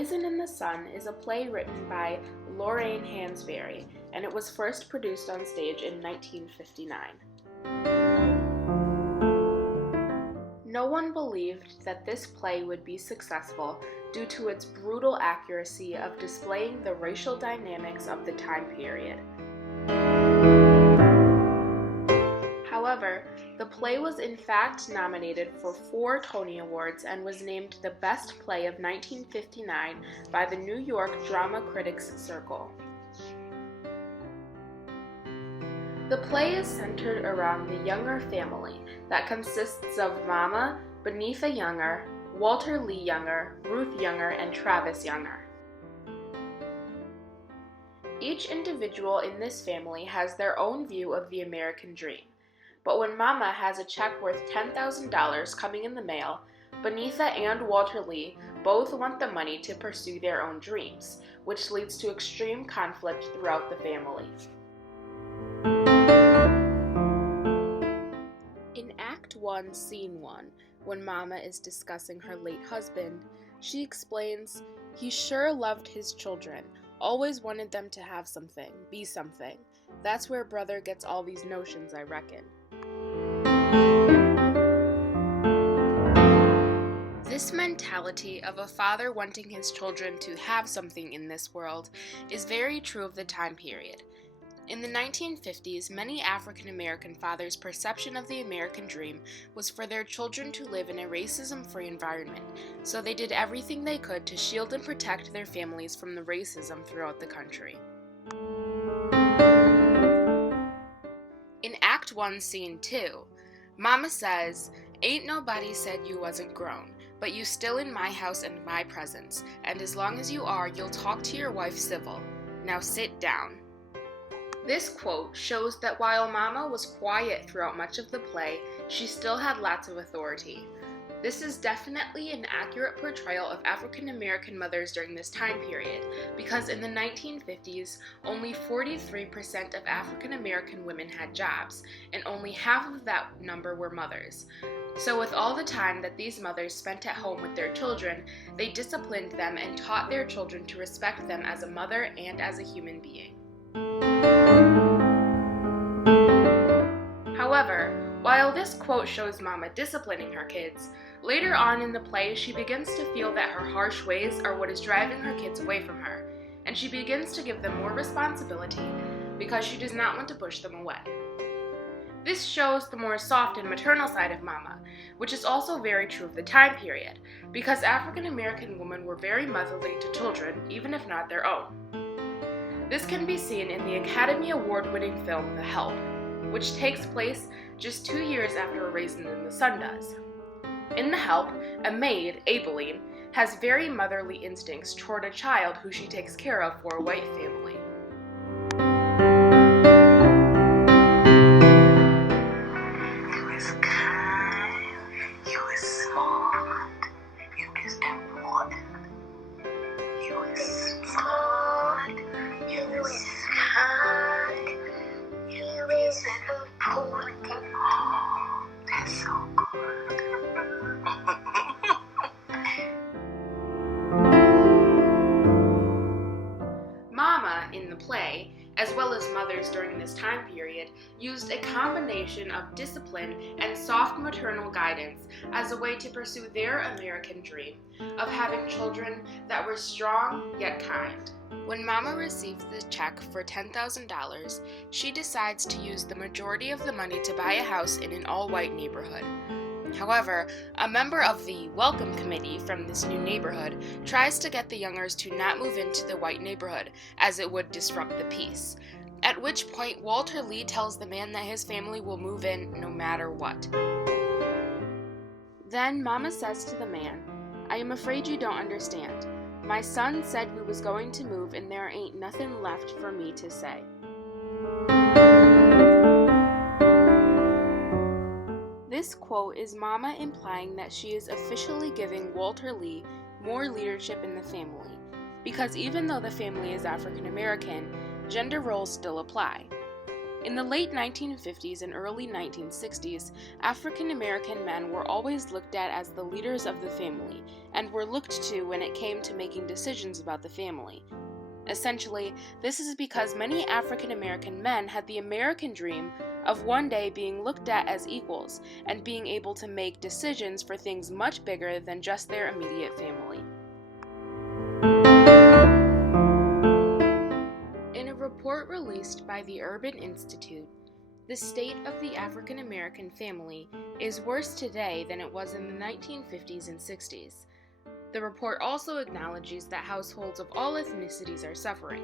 Raisin in the Sun is a play written by Lorraine Hansberry, and it was first produced on stage in 1959. No one believed that this play would be successful due to its brutal accuracy of displaying the racial dynamics of the time period. However, the play was in fact nominated for 4 Tony Awards and was named the Best Play of 1959 by the New York Drama Critics Circle. The play is centered around the Younger family that consists of Mama, Beneatha Younger, Walter Lee Younger, Ruth Younger, and Travis Younger. Each individual in this family has their own view of the American dream. But when Mama has a check worth $10,000 coming in the mail, Beneatha and Walter Lee both want the money to pursue their own dreams, which leads to extreme conflict throughout the family. In Act 1, Scene 1, when Mama is discussing her late husband, she explains, "He sure loved his children, always wanted them to have something, be something. That's where brother gets all these notions, I reckon." This mentality of a father wanting his children to have something in this world is very true of the time period. In the 1950s, many African American fathers' perception of the American dream was for their children to live in a racism-free environment, so they did everything they could to shield and protect their families from the racism throughout the country. In Act 1, Scene 2, Mama says, "Ain't nobody said you wasn't grown, but you still in my house and my presence, and as long as you are, you'll talk to your wife civil. Now sit down." This quote shows that while Mama was quiet throughout much of the play, she still had lots of authority. This is definitely an accurate portrayal of African American mothers during this time period, because in the 1950s, only 43% of African American women had jobs, and only half of that number were mothers. So with all the time that these mothers spent at home with their children, they disciplined them and taught their children to respect them as a mother and as a human being. However, while this quote shows Mama disciplining her kids, later on in the play she begins to feel that her harsh ways are what is driving her kids away from her, and she begins to give them more responsibility because she does not want to push them away. This shows the more soft and maternal side of Mama, which is also very true of the time period, because African American women were very motherly to children, even if not their own. This can be seen in the Academy Award-winning film The Help, which takes place just 2 years after Raisin in the Sun does. In The Help, a maid, Abilene, has very motherly instincts toward a child who she takes care of for a white family. You is kind, you is smart, you is important. You is smart, you is kind, you is important. Oh, that's so good. Mama, in the play, as well as mothers during this time period, used a combination of discipline and soft maternal guidance as a way to pursue their American dream of having children that were strong yet kind. When Mama receives the check for $10,000, she decides to use the majority of the money to buy a house in an all-white neighborhood. However, a member of the Welcome Committee from this new neighborhood tries to get the Youngers to not move into the white neighborhood, as it would disrupt the peace. At which point, Walter Lee tells the man that his family will move in no matter what. Then Mama says to the man, "I am afraid you don't understand. My son said we was going to move and there ain't nothing left for me to say." This quote is Mama implying that she is officially giving Walter Lee more leadership in the family, because even though the family is African American, gender roles still apply. In the late 1950s and early 1960s, African American men were always looked at as the leaders of the family, and were looked to when it came to making decisions about the family. Essentially, this is because many African American men had the American dream of one day being looked at as equals, and being able to make decisions for things much bigger than just their immediate family. In a report released by the Urban Institute, the state of the African American family is worse today than it was in the 1950s and 60s. The report also acknowledges that households of all ethnicities are suffering.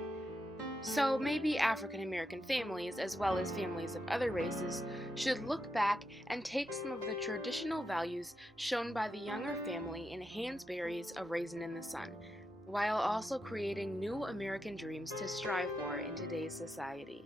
So maybe African American families, as well as families of other races, should look back and take some of the traditional values shown by the younger family in Hansberry's A Raisin in the Sun, while also creating new American dreams to strive for in today's society.